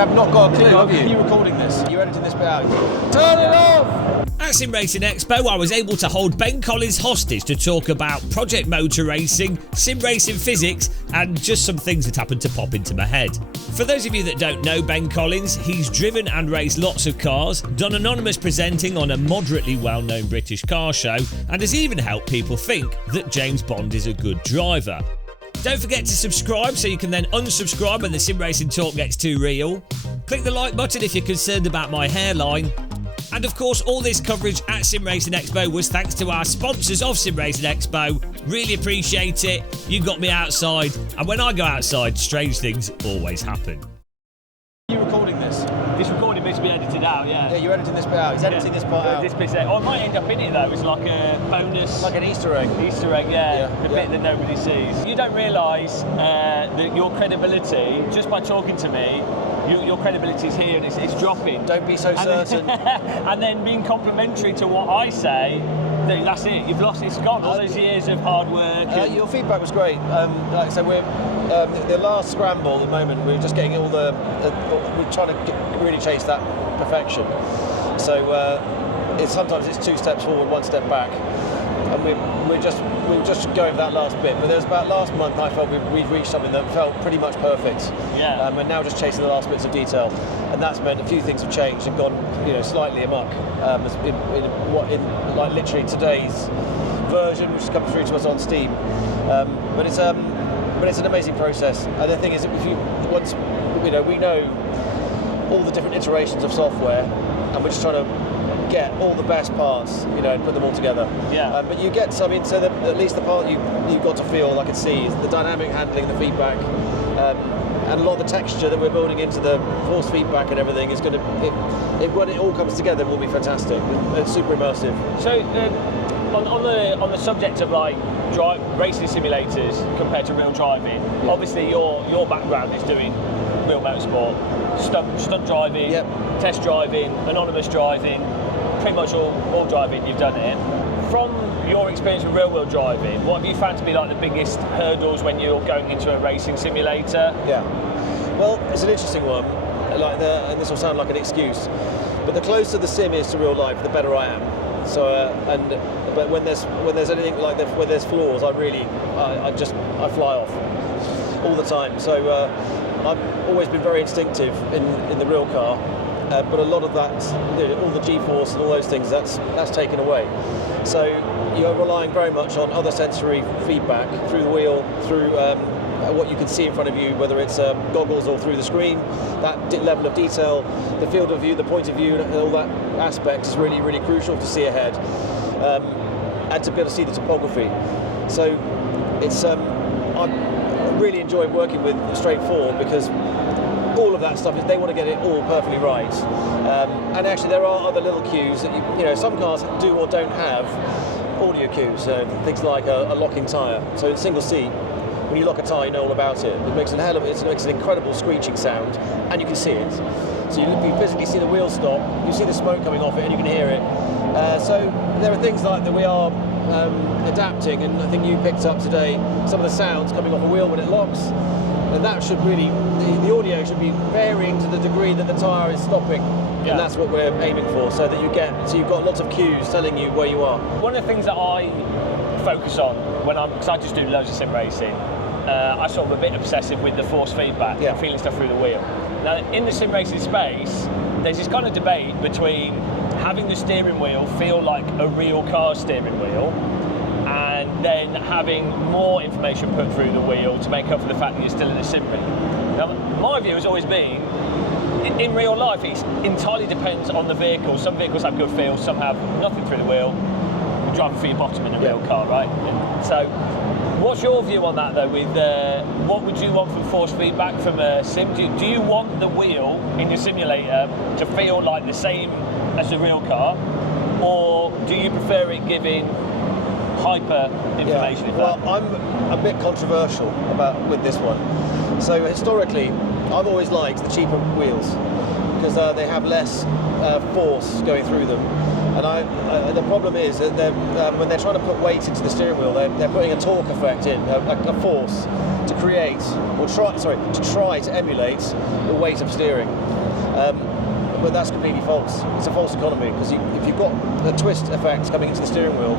have not got a clue, have you? Are you recording this? Are you editing this bit out? Turn it off! At Sim Racing Expo, I was able to hold Ben Collins hostage to talk about project motor racing, sim racing physics, and just some things that happened to pop into my head. For those of you that don't know Ben Collins, he's driven and raced lots of cars, done anonymous presenting on a moderately well-known British car show, and has even helped people think that James Bond is a good driver. Don't forget to subscribe so you can then unsubscribe when the sim racing talk gets too real. Click the like button if you're concerned about my hairline. And of course, all this coverage at Sim Racing Expo was thanks to our sponsors of Sim Racing Expo. Really appreciate it. You got me outside, and when I go outside, strange things always happen. Are you recording this? This recording bit's been edited out, yeah. Yeah, you're editing this bit out. He's editing this part out. This bit's I might end up in it though. It's like a bonus. Like an Easter egg. Easter egg, yeah. The bit that nobody sees. You don't realise that your credibility, just by talking to me, your credibility is here and it's dropping. Don't be so certain. And then being complimentary to what I say, that's it. You've lost. It's gone. All those years of hard work. Your feedback was great. Like I said, we're the last scramble at the moment. We're just getting all the. We're trying to really chase that perfection. So sometimes it's 2 steps forward, 1 step back, and we were just going for that last bit. But there's about last month I felt we'd reached something that felt pretty much perfect. Yeah. And now just chasing the last bits of detail, and that's meant a few things have changed and gone, slightly amok. In like literally today's version, which has come through to us on Steam. But it's an amazing process. And the thing is, we know all the different iterations of software, and we're just trying to get all the best parts, and put them all together. Yeah. But you get some, so at least the part you got to feel, I could see, is the dynamic handling, the feedback, and a lot of the texture that we're building into the force feedback and everything is going to, when it all comes together, will be fantastic. It's super immersive. So on the subject of like racing simulators compared to real driving, obviously your background is doing real motorsport, stunt driving, test driving, anonymous driving, pretty much all driving, you've done it. From your experience with real world driving, what have you found to be like the biggest hurdles when you're going into a racing simulator? Yeah, well, it's an interesting one, and this will sound like an excuse, but the closer the sim is to real life, the better I am. So, but when there's anything like that, where there's flaws, I fly off all the time. So I've always been very instinctive in the real car, but a lot of that, all the G-force and all those things, that's taken away. So you're relying very much on other sensory feedback through the wheel, through what you can see in front of you, whether it's goggles or through the screen. That level of detail, the field of view, the point of view, and all that aspect is really, really crucial to see ahead, and to be able to see the topography. So it's I really enjoy working with Straightforward because all of that stuff they want to get it all perfectly right. And actually, there are other little cues that some cars do or don't have audio cues. Things like a locking tyre. So in single seat, when you lock a tyre, you know all about it. It makes an incredible screeching sound, and you can see it. So you physically see the wheel stop, you see the smoke coming off it, and you can hear it. So there are things like that we are adapting, and I think you picked up today some of the sounds coming off a wheel when it locks. And that should really, the audio should be varying to the degree that the tyre is stopping. Yeah. And that's what we're aiming for, so that you've got lots of cues telling you where you are. One of the things that I focus on because I just do loads of sim racing, I sort of a bit obsessive with the force feedback and feeling stuff through the wheel. Now, in the sim racing space, there's this kind of debate between having the steering wheel feel like a real car steering wheel, and then having more information put through the wheel to make up for the fact that you're still in a sim rig. Now, my view has always been, in real life, it entirely depends on the vehicle. Some vehicles have good feel, some have nothing through the wheel. You're driving for your bottom in a real car, right? And so, what's your view on that, though? With what would you want from force feedback from a sim? Do you want the wheel in your simulator to feel like the same as the real car, or do you prefer it giving hyper information? Yeah. Well, I'm a bit controversial with this one. So historically, I've always liked the cheaper wheels because they have less force going through them, And the problem is that when they're trying to put weight into the steering wheel, they're putting a torque effect in, a force to create, or try to emulate the weight of steering. But that's completely false. It's a false economy, because if you've got a twist effect coming into the steering wheel,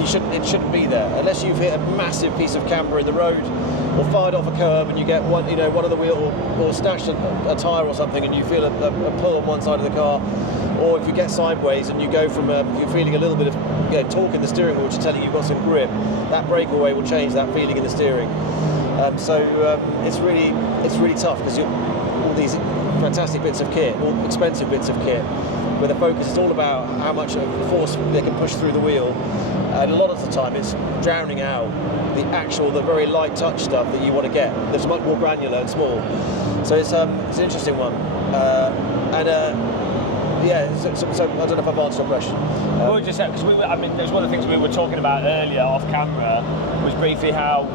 it shouldn't be there unless you've hit a massive piece of camber in the road, or fired off a curb and you get one of the wheel, or snatched a tyre or something, and you feel a pull on one side of the car, or if you get sideways and you go from you're feeling a little bit of torque in the steering wheel, which is telling you you've got some grip. That breakaway will change that feeling in the steering. It's really tough, because all these fantastic bits of kit, all expensive bits of kit, where the focus is all about how much force they can push through the wheel, and a lot of the time it's drowning out the very light touch stuff that you want to get. That's much more granular and small. So it's an interesting one. So I don't know if I've answered your question. Well, just because there's one of the things we were talking about earlier off camera was briefly how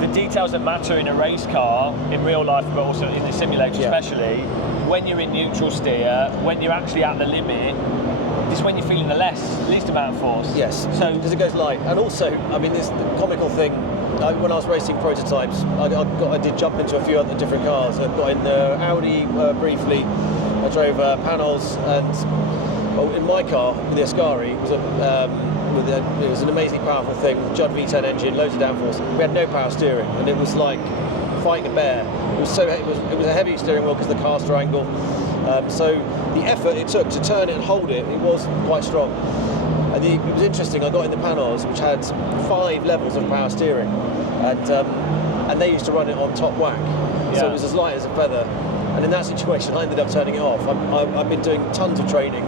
the details that matter in a race car in real life, but also in the simulator especially, when you're in neutral steer, when you're actually at the limit, is when you're feeling the least amount of force. Yes, so because it goes light. And also, this comical thing, when I was racing prototypes, I did jump into a few other different cars. I got in the Audi briefly. I drove Panos, and in my car, the Ascari, it was an amazingly powerful thing, with Judd V10 engine, loads of downforce. We had no power steering, and it was like fighting a bear. It was a heavy steering wheel because of the caster angle. So the effort it took to turn it and hold it was quite strong. And it was interesting. I got in the Panos, which had 5 levels of power steering, and they used to run it on top whack, so it was as light as a feather. And in that situation, I ended up turning it off. I've been doing tons of training,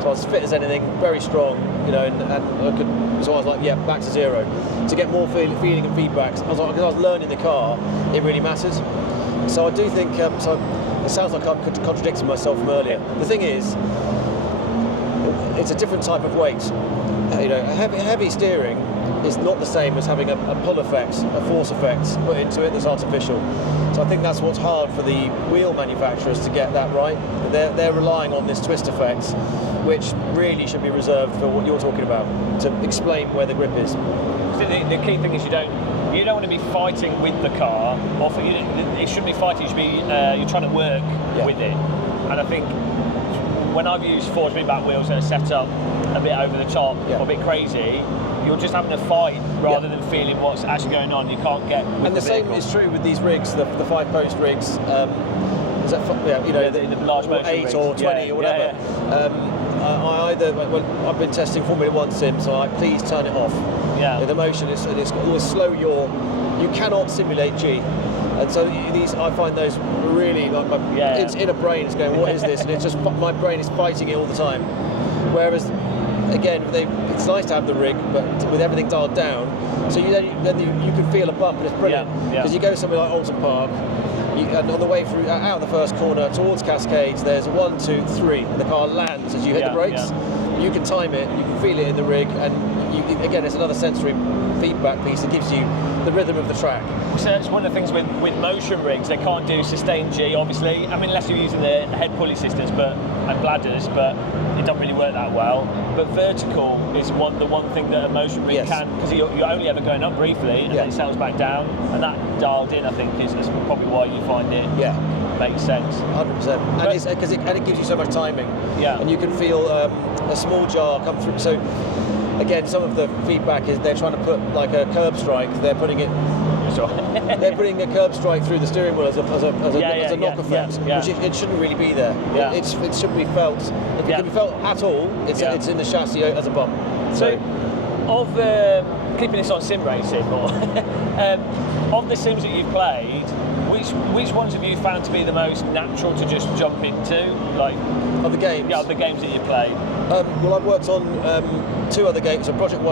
so I was fit as anything, very strong, and I could. So I was like, back to zero, to get more feeling and feedback. Because I was learning the car, it really matters. So I do think. It sounds like I'm contradicting myself from earlier. The thing is, it's a different type of weight. Heavy steering is not the same as having a pull effect, a force effect put into it that's artificial. So I think that's what's hard for the wheel manufacturers to get that right. They're relying on this twist effect, which really should be reserved for what you're talking about, to explain where the grip is. The key thing is you don't want to be fighting with the car. It shouldn't be fighting. It should be you're trying to work with it. And I think when I've used forged back wheels that are set up a bit over the top, or a bit crazy, you're just having a fight rather than feeling what's actually going on. You can't get with and the same is true with these rigs, the 5-post rigs. Is that the large motion 8 rigs. or 20 or whatever. I've been testing Formula 1 sim, so please turn it off. The motion is always slow. You cannot simulate G. And so I find those really, like my inner brain is going, what is this? And it's just, my brain is fighting it all the time. Whereas, again, it's nice to have the rig, but with everything dialed down, so you can feel a bump, and it's brilliant. Because you go somewhere like Alton Park, and on the way through, out the first corner towards Cascades, there's 1, 2, 3, and the car lands as you hit the brakes. You can time it, you can feel it in the rig, and again, it's another sensory feedback piece that gives you the rhythm of the track. So that's one of the things with motion rigs, they can't do sustained G, obviously. Unless you're using the head pulley systems and bladders, but it doesn't really work that well. But vertical is the one thing that a motion rig can, because you're only ever going up briefly, and then it settles back down, and that dialed in, I think, is probably why you find it makes sense. 100%. And it gives you so much timing. And you can feel a small jar come through. So again, some of the feedback is they're trying to put like a curb strike. They're putting it. They're putting a curb strike through the steering wheel as a knock effect, which it shouldn't really be there. It shouldn't be felt. If it can be felt at all, it's in the chassis as a bump. So keeping this on sim racing, of the sims that you've played, which ones have you found to be the most natural to just jump into, like of the games? Yeah, of the games that you've played. Well, I've worked on 2 other games, so Project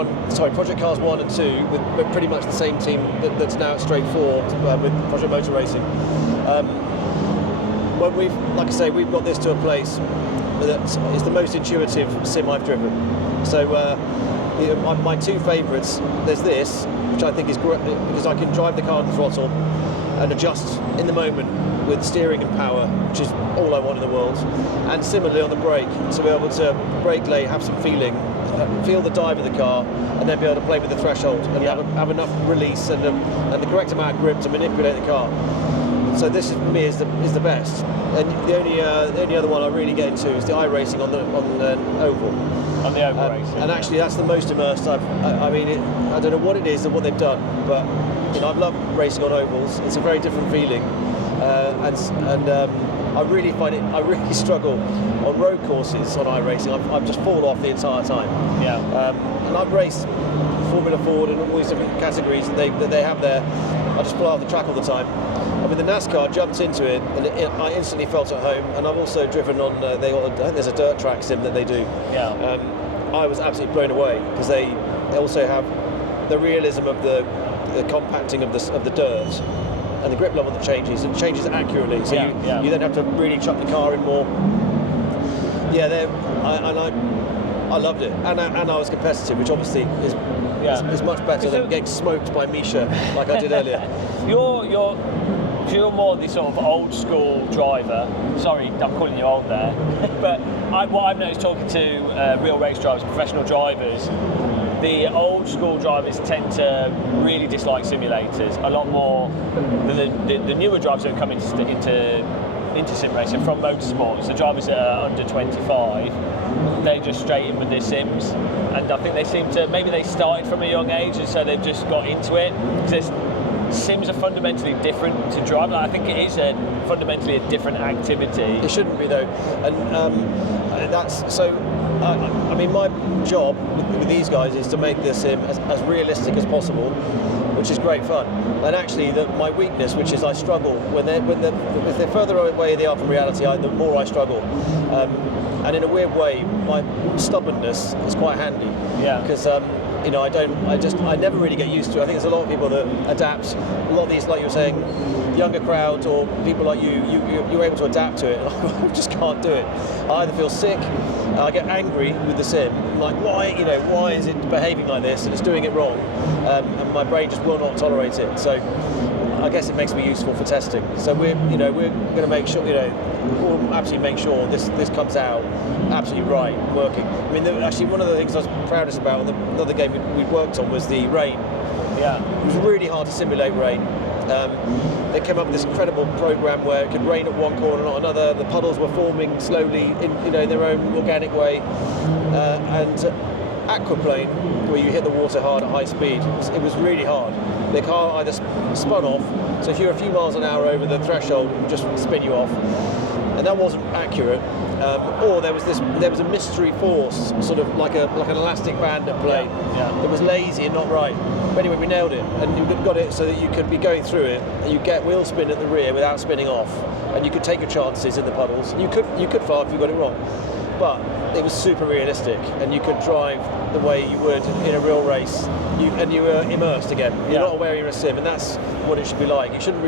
Cars 1 and 2, with pretty much the same team that's now at Straight 4 with Project Motor Racing. When we've got this to a place that is the most intuitive sim I've driven. So my 2 favourites, there's this, which I think is great because I can drive the car on the throttle. and adjust in the moment with steering and power, which is all I want in the world. And similarly on the brake, to be able to brake lay, have some feeling, feel the dive of the car, and then be able to play with the threshold and have enough release and the correct amount of grip to manipulate the car. So this for me is the best. And the only other one I really get into is the iRacing on the oval. On the oval racing. And actually, that's the most immersed I don't know what it is and what they've done, but I've loved racing on ovals. It's a very different feeling, I really find it. I really struggle on road courses on iRacing. I've just fallen off the entire time. Yeah. And I've raced Formula Ford and all these different categories that they have there. I just fly off the track all the time. I mean, the NASCAR jumped into it, and I instantly felt at home. And I've also driven on. I think there's a dirt track sim that they do. Yeah. I was absolutely blown away because they also have the realism of the compacting of the dirt and the grip level that changes and changes accurately. So you then have to really chuck the car in more. Yeah, I loved it, and I was competitive, which obviously is much better than getting smoked by Misha like I did earlier. You're more the sort of old school driver. Sorry, I'm calling you old there. But what I've noticed talking to real race drivers, professional drivers, the old school drivers tend to really dislike simulators a lot more than the newer drivers that come into sim racing from motorsports. The drivers that are under 25, they just straight in with their sims, and I think they seem to, maybe they started from a young age and so they've just got into it. Because sims are fundamentally different to drive. I think it is fundamentally a different activity. It shouldn't be though, and that's so. I mean, my job with these guys is to make the sim as realistic as possible, which is great fun. And actually, my weakness, which is I struggle if they're further away they are from reality, the more I struggle. And in a weird way, my stubbornness is quite handy. Yeah. Because I never really get used to it. I think there's a lot of people that adapt. A lot of these, like you were saying, younger crowd or people like you're able to adapt to it. I just can't do it. I either feel sick, I get angry with the sim, like why is it behaving like this and it's doing it wrong, and my brain just will not tolerate it. So I guess it makes me useful for testing. So we're going to make sure we'll absolutely make sure this comes out absolutely right, working. I mean, actually one of the things I was proudest about on another game we worked on was the rain. Yeah. It was really hard to simulate rain. They came up with this incredible program where it could rain at one corner, not another. The puddles were forming slowly in their own organic way, and aquaplane, where you hit the water hard at high speed, it was really hard. The car either spun off, so if you're a few miles an hour over the threshold, it would just spin you off, and that wasn't accurate. Or there was a mystery force, sort of like an elastic band at play, that was lazy and not right. But anyway, we nailed it, and you got it so that you could be going through it, and you get wheel spin at the rear without spinning off, and you could take your chances in the puddles. You could fail if you got it wrong, but it was super realistic, and you could drive the way you would in a real race. And you were immersed again. You're not aware you're in a sim, and that's what it should be like. You shouldn't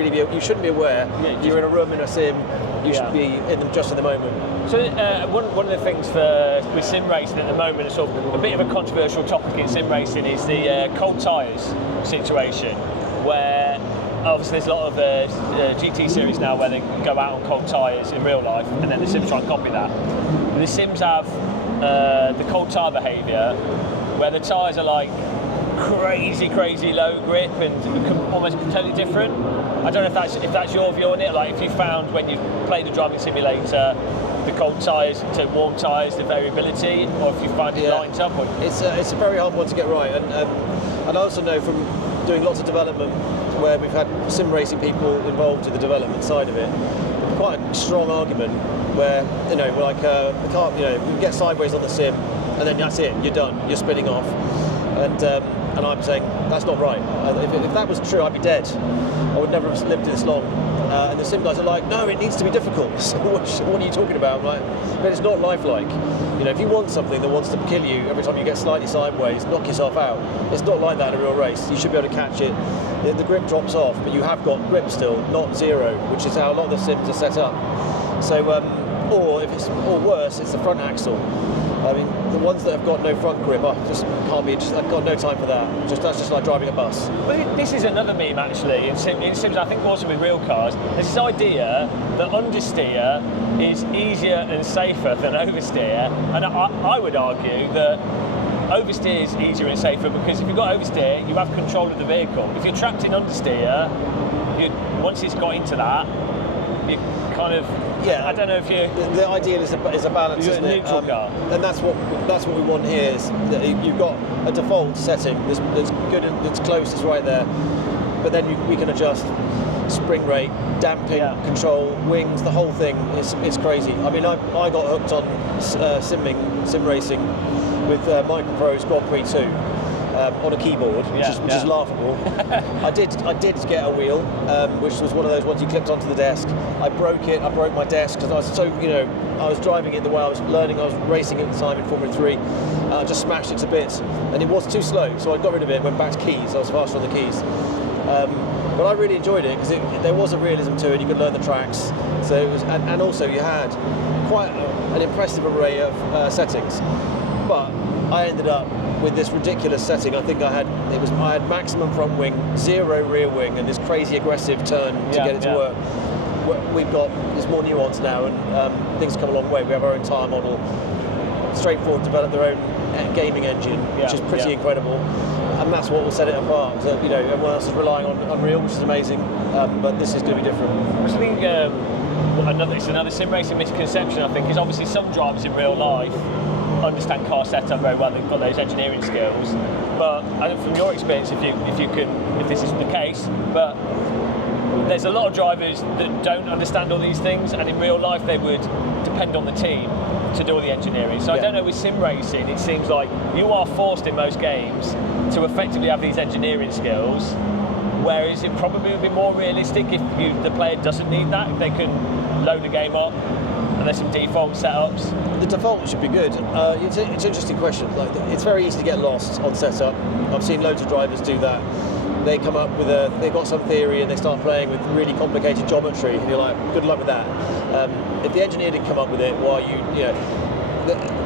be aware you're in a room in a sim. You should be just in the moment. So one of the things with sim racing at the moment, is sort of a bit of a controversial topic in sim racing, is the cold tyres situation, where obviously there's a lot of GT series now where they go out on cold tyres in real life, and then the sims try and copy that. The sims have the cold tyre behaviour, where the tyres are like crazy low grip and almost totally different. I don't know if that's your view on it. Like, if you found when you played a driving simulator, the cold tyres to warm tyres, the variability, or if you find it lines up. It's a very hard one to get right, and I also know from doing lots of development where we've had sim racing people involved in the development side of it, quite a strong argument where we're like the car, you get sideways on the sim, and then that's it, you're done, you're spinning off, and I'm saying that's not right. If that was true, I'd be dead. I would never have lived this long. And the sim guys are like, no, it needs to be difficult. So what are you talking about? I'm like, but it's not lifelike. If you want something that wants to kill you every time you get slightly sideways, knock yourself out, it's not like that in a real race. You should be able to catch it. The grip drops off, but you have got grip still, not zero, which is how a lot of the sims are set up. So, or worse, it's the front axle. I mean, the ones that have got no front grip, I just can't be. I've got no time for that. That's just like driving a bus. Well, this is another meme actually. In Sims, I think also with real cars, there's this idea that understeer is easier and safer than oversteer, and I would argue that oversteer is easier and safer because if you've got oversteer, you have control of the vehicle. If you're trapped in understeer, once it's got into that, you kind of. Yeah, I don't know if you. The ideal is a balance, isn't it? Neutral car. And that's what we want here. Is that you've got a default setting that's good and that's close, it's right there. But then we can adjust spring rate, damping, control, wings, the whole thing. It's crazy. I mean, I got hooked on sim racing with Micropro's Grand Prix 2. On a keyboard, which is laughable. I did get a wheel, which was one of those ones you clipped onto the desk. I broke it. I broke my desk because I was so, I was driving it the way I was learning. I was racing at the time in Formula 3. I just smashed it to bits, and it was too slow. So I got rid of it. Went back to keys. I was faster on the keys. But I really enjoyed it because there was a realism to it. You could learn the tracks. So it was, and also you had quite an impressive array of settings. But I ended up with this ridiculous setting. I think I had maximum front wing, 0 rear wing, and this crazy aggressive turn to get it to work. There's more nuance now, and things come a long way. We have our own tyre model, straightforward, develop their own gaming engine, which is pretty incredible, and that's what will set it apart. So, everyone else is relying on Unreal, which is amazing, but this is going to be different. I think it's another sim racing misconception. I think is obviously some drivers in real life understand car setup very well. They've got those engineering skills, but I don't know from your experience if this is the case, but there's a lot of drivers that don't understand all these things, and in real life they would depend on the team to do all the engineering. So I don't know, with sim racing it seems like you are forced in most games to effectively have these engineering skills, whereas it probably would be more realistic if the player doesn't need that, if they can load the game up and there's some default setups. The default should be good. It's an interesting question. Like, it's very easy to get lost on setup. I've seen loads of drivers do that. They come up with they've got some theory and they start playing with really complicated geometry, and you're like, good luck with that. If the engineer didn't come up with it,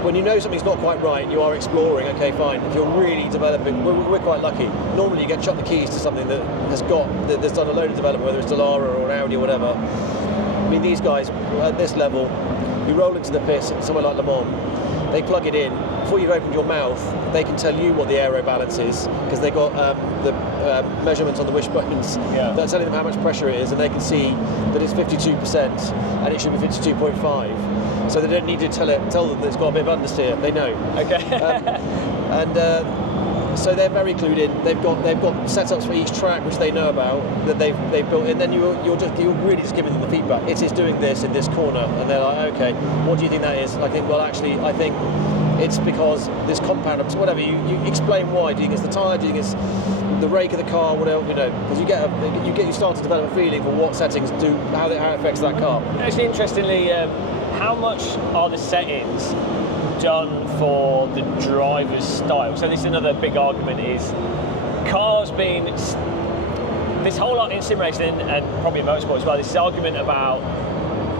when you know something's not quite right, you are exploring. Okay, fine. If you're really developing, we're quite lucky. Normally, you get chucked the keys to something that's done a load of development, whether it's Dallara or an Audi or whatever. I mean, these guys at this level, you roll into the pit somewhere like Le Mans, they plug it in. Before you've opened your mouth, they can tell you what the aero balance is, because they've got the measurements on the wishbones that's telling them how much pressure it is, and they can see that it's 52% and it should be 52.5. So they don't need to tell them that it's got a bit of understeer. They know. Okay. So they're very clued in. They've got setups for each track which they know about that they've built, and then you're really just giving them the feedback. It is doing this in this corner, and they're like, okay, what do you think that is? I think, well, actually, I think it's because this compound, whatever. You explain why. Do you think it's the tyre? Do you think it's the rake of the car? Whatever, because you start to develop a feeling for what settings do, how it affects that car. Actually, interestingly, how much are the settings done for the driver's style? So this is another big argument, is cars being this whole lot in sim racing and probably in motorsport as well, this argument about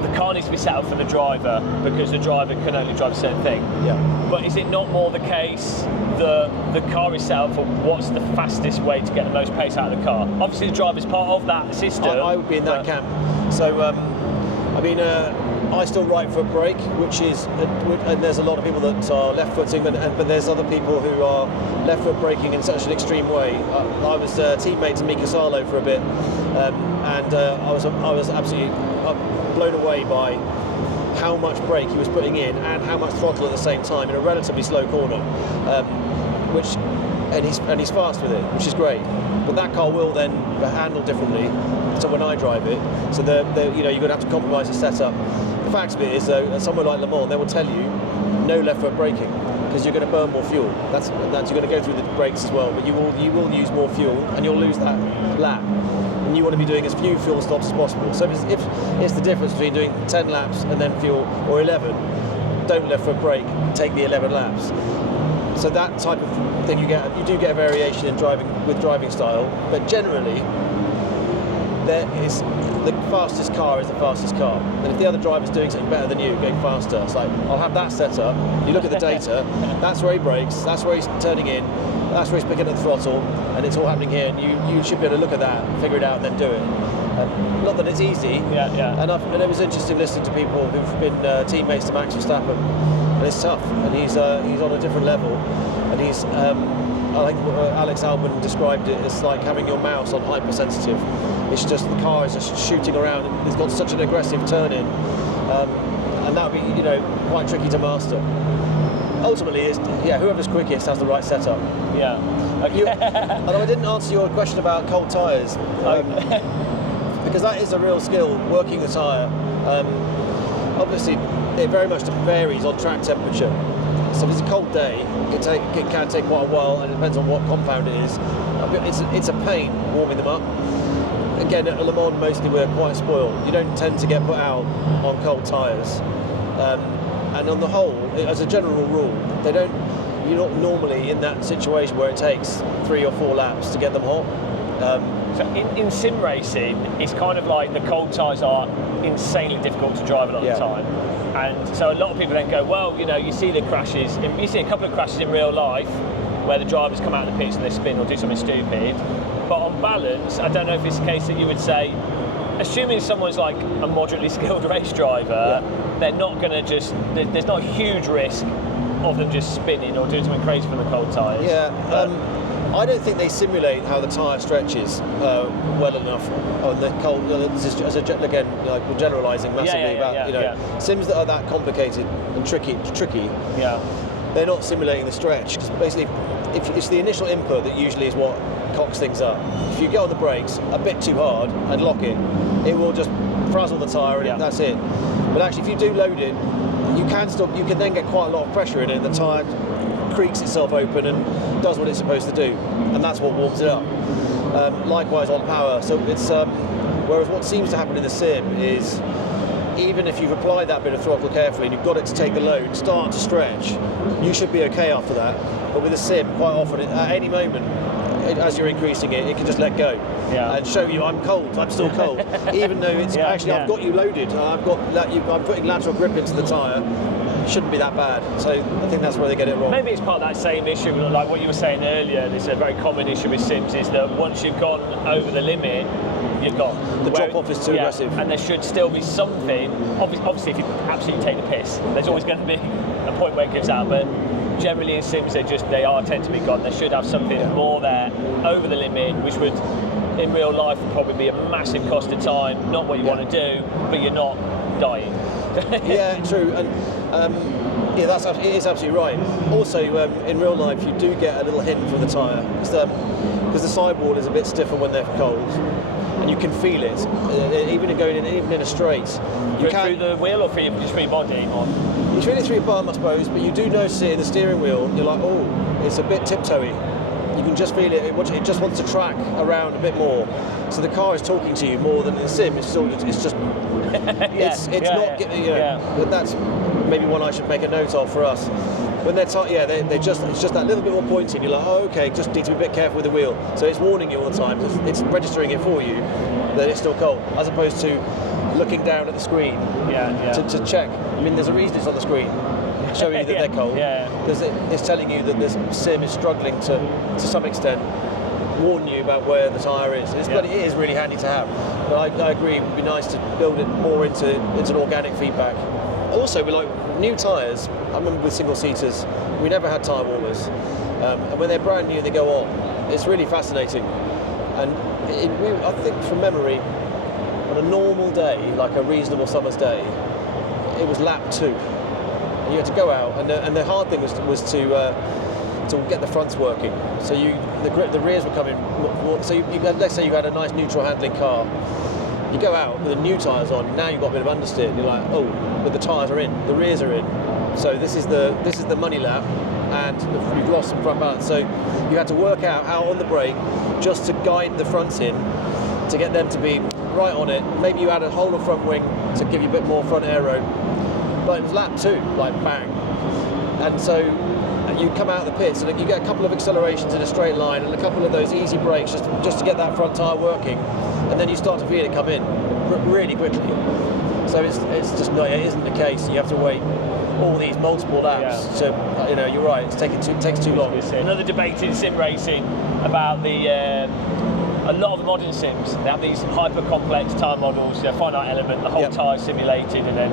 the car needs to be set up for the driver because the driver can only drive a certain thing. Yeah. But is it not more the case that the car is set up for what's the fastest way to get the most pace out of the car? Obviously the driver's part of that system. I would be in that camp. So I still right foot brake, which is, and there's a lot of people that are left footing, but there's other people who are left foot braking in such an extreme way. I was teammate to Mika Salo for a bit, and I was absolutely blown away by how much brake he was putting in and how much throttle at the same time in a relatively slow corner, and he's fast with it, which is great. But that car will then handle differently. So when I drive it, so you're going to have to compromise the setup. The fact of it is, though, somewhere like Le Mans, they will tell you no left foot braking because you're going to burn more fuel. That's you're going to go through the brakes as well, but you will use more fuel and you'll lose that lap. And you want to be doing as few fuel stops as possible. So if it's the difference between doing 10 laps and then fuel, or 11, don't left foot brake, take the 11 laps. So that type of thing you do get a variation in driving style, but generally there is the fastest car is the fastest car. And if the other driver's doing something better than you, going faster, it's like, I'll have that set up. You look at the data, that's where he brakes, that's where he's turning in, that's where he's picking up the throttle, and it's all happening here, and you should be able to look at that, figure it out, and then do it. Not that it's easy, and it was interesting listening to people who've been teammates to Max Verstappen, and it's tough, and he's on a different level, and he's, I think Alex Albon described it as like having your mouse on hypersensitive. It's just the car is just shooting around, and it's got such an aggressive turn in, and that would be, quite tricky to master. Ultimately, whoever's quickest has the right setup. Yeah. Okay. Although I didn't answer your question about cold tyres, because that is a real skill, working the tyre. Obviously, it very much varies on track temperature. So if it's a cold day, it can take quite a while, and it depends on what compound it is. It's a pain warming them up. Again, at Le Mans, mostly we're quite spoiled. You don't tend to get put out on cold tyres. And on the whole, as a general rule, you're not normally in that situation where it takes 3 or 4 laps to get them hot. So in sim racing, it's kind of like the cold tyres are insanely difficult to drive a lot of the time. And so a lot of people then go, well, you see the crashes, you see a couple of crashes in real life where the drivers come out of the pits and they spin or do something stupid. But on balance, I don't know if it's the case that you would say, assuming someone's like a moderately skilled race driver, they're not going to there's not a huge risk of them just spinning or doing something crazy from the cold tyres. I don't think they simulate how the tyre stretches well enough on the cold. Again, we're generalising massively about sims that are that complicated and tricky. They're not simulating the stretch, because basically, if it's the initial input that usually is what cocks things up. If you get on the brakes a bit too hard and lock it will just frazzle the tyre, and that's it. But actually, if you do load it, you can then get quite a lot of pressure in it, and the tyre creaks itself open and does what it's supposed to do, and that's what warms it up. Likewise on power. So it's whereas what seems to happen in the sim is, even if you've applied that bit of throttle carefully and you've got it to take the load, start to stretch, you should be okay after that. But with the sim, quite often, at any moment, as you're increasing it can just let go and show you, I'm cold, I'm still cold, even though it's I've got you loaded, I'm putting lateral grip into the tyre. It shouldn't be that bad. So I think that's where they get it wrong. Maybe it's part of that same issue, like what you were saying earlier. There's a very common issue with sims, is that once you've gone over the limit, you've got the drop off is too aggressive, and there should still be something. Obviously, if you absolutely take the piss, there's always going to be a point where it gives out. But generally in sims, they tend to be gone. They should have something more there over the limit, which would, in real life, would probably be a massive cost of time. Not what you want to do, but you're not dying. True, and it is absolutely right. Also, in real life, you do get a little hint from the tyre, because the sidewall is a bit stiffer when they're cold, and you can feel it, even in a straight. Through the wheel or through your body? You feel it through your bum, I suppose, but you do notice it in the steering wheel. You're like, oh, it's a bit tiptoey. You can just feel it. It just wants to track around a bit more. So the car is talking to you more than in the sim. It's just. But that's maybe one I should make a note of for us. When they're it's just that little bit more pointing. You're like, oh, okay, just need to be a bit careful with the wheel. So it's warning you all the time. It's registering it for you that it's still cold, as opposed to looking down at the screen to check. I mean, there's a reason it's on the screen, showing you that they're cold. Because it's telling you that this sim is struggling to some extent warn you about where the tyre is. But it is really handy to have. But I agree, it would be nice to build it more into an organic feedback. Also, with new tyres, I remember with single seaters, we never had tyre warmers. And when they're brand new, they go on. It's really fascinating. And I think from memory, on a normal day, like a reasonable summer's day, it was lap 2. And you had to go out, and the hard thing was to get the fronts working. So the rears were coming. So let's say you had a nice neutral handling car. You go out with the new tyres on. Now you've got a bit of understeer. And you're like, oh, but the tyres are in, the rears are in. So this is the money lap, and you've lost some front balance. So you had to work out how on the brake just to guide the fronts in to get them to be right on it. Maybe you add a whole of front wing to give you a bit more front aero. But it was lap 2, like bang. And so you come out of the pits and you get a couple of accelerations in a straight line and a couple of those easy brakes just to get that front tyre working, and then you start to feel it come in really quickly. So it's just not, it isn't the case. You have to wait all these multiple laps. So you're right. It takes too long. Another debate in sim racing about a lot of the modern sims. They have these hyper complex tyre models, finite element, the whole tyre simulated, and then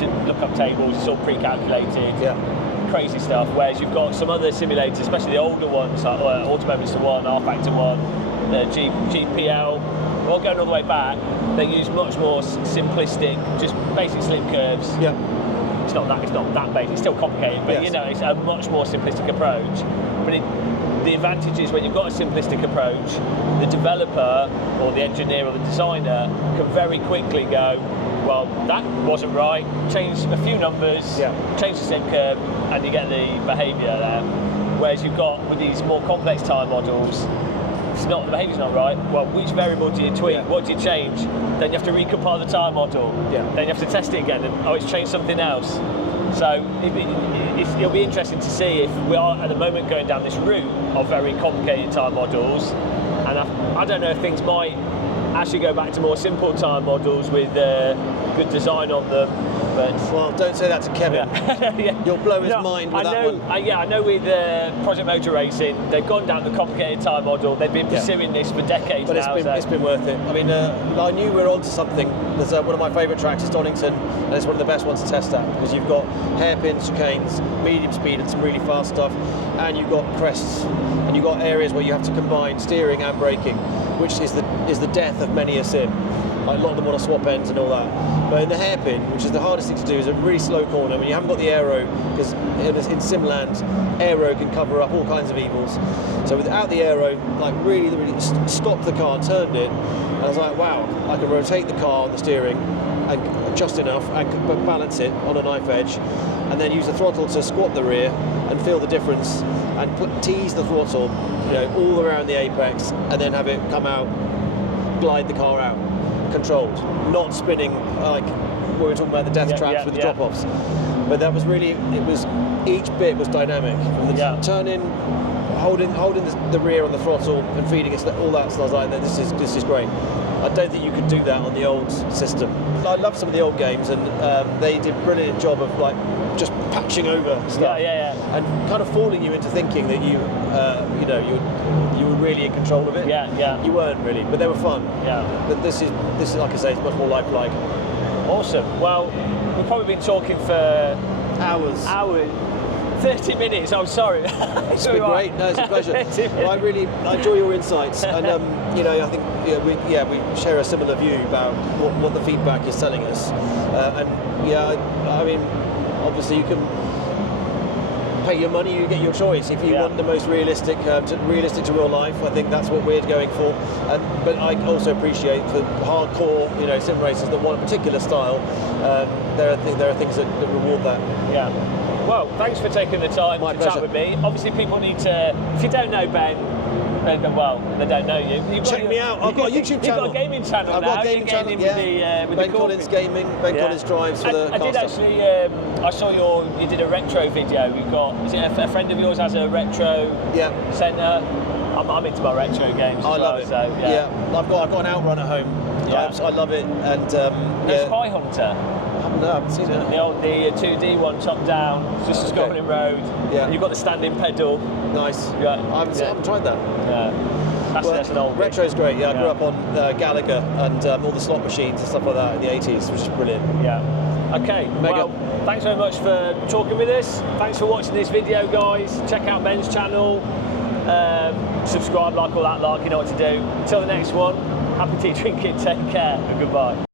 you look up tables. It's all pre-calculated. Crazy stuff. Whereas you've got some other simulators, especially the older ones, like Automobilista 1, R-Factor 1, GPL. Well, going all the way back, they use much more simplistic, just basic slip curves. It's not that basic. It's still complicated, but it's a much more simplistic approach. But the advantage is when you've got a simplistic approach, the developer or the engineer or the designer can very quickly go, well, that wasn't right, change a few numbers, change the slip curve, and you get the behaviour there. Whereas you've got, with these more complex tyre models, the behaviour's not right, well, which variable do you tweak? What do you change? Then you have to recompile the tyre model. Then you have to test it again, and it's changed something else. So it'll be interesting to see if we are at the moment going down this route of very complicated tyre models, and I don't know if things might actually go back to more simple tyre models with good design on them. But well, don't say that to Kevin. You'll blow his mind with that one. I know with Project Motor Racing, they've gone down the complicated tyre model. They've been pursuing this for decades but now. It's been worth it. I mean, I knew we were onto something. There's one of my favourite tracks is Donington, and it's one of the best ones to test at because you've got hairpins, chicanes, medium speed, and some really fast stuff, and you've got crests, and you've got areas where you have to combine steering and braking, which is the death of many a sim. Like a lot of them want to swap ends and all that. But in the hairpin, which is the hardest thing to do, is a really slow corner when you haven't got the aero, because in Simland, aero can cover up all kinds of evils. So without the aero, like really stopped the car and turned it, and I was like, wow, I can rotate the car on the steering and just enough and balance it on a knife edge, and then use the throttle to squat the rear and feel the difference and tease the throttle, all around the apex, and then have it come out, glide the car out. Controlled, not spinning like we were talking about the death traps with the drop-offs. But that was really, each bit was dynamic. From the turning, holding the rear on the throttle and feeding it, all that. So I was like, this is great. I don't think you could do that on the old system. I love some of the old games, and they did a brilliant job of like just patching over stuff and kind of fooling you into thinking that you were really in control of it. You weren't really, but they were fun. But this is like I say, it's much more lifelike. Awesome. Well, we've probably been talking for hours. 30 minutes. I'm sorry. It's been great. No, it's a pleasure. Well, I enjoy your insights, and I think we share a similar view about what the feedback is telling us, I mean, obviously you can pay your money, you get your choice. If you want the most realistic to real life, I think that's what we're going for. But I also appreciate for hardcore, sim racers that want a particular style. There are things that reward that. Well, thanks for taking the time to chat with me. Obviously, people need to. If you don't know Ben, well, they don't know you. Check me out. I've got a YouTube channel. You've got a gaming channel I've now. got a gaming channel. With Ben Collins Gaming. Ben Collins drives for the. I did actually. I saw you did a retro video. You've got. Is it a friend of yours has a retro centre? I'm into my retro games. I love it. So, I've got an Outrun at home. I love it, and Spy Hunter. No, I haven't seen it. The 2D one, top down, just a Scotland road. You've got the standing pedal. Nice. I haven't tried that. That's an old retro's great. I grew up on Gallagher and all the slot machines and stuff like that in the 80s, which is brilliant. Okay. Well, thanks very much for talking with us. Thanks for watching this video, guys. Check out Ben's channel. Subscribe, like all that, you know what to do. Until the next one, happy tea drinking, take care, and goodbye.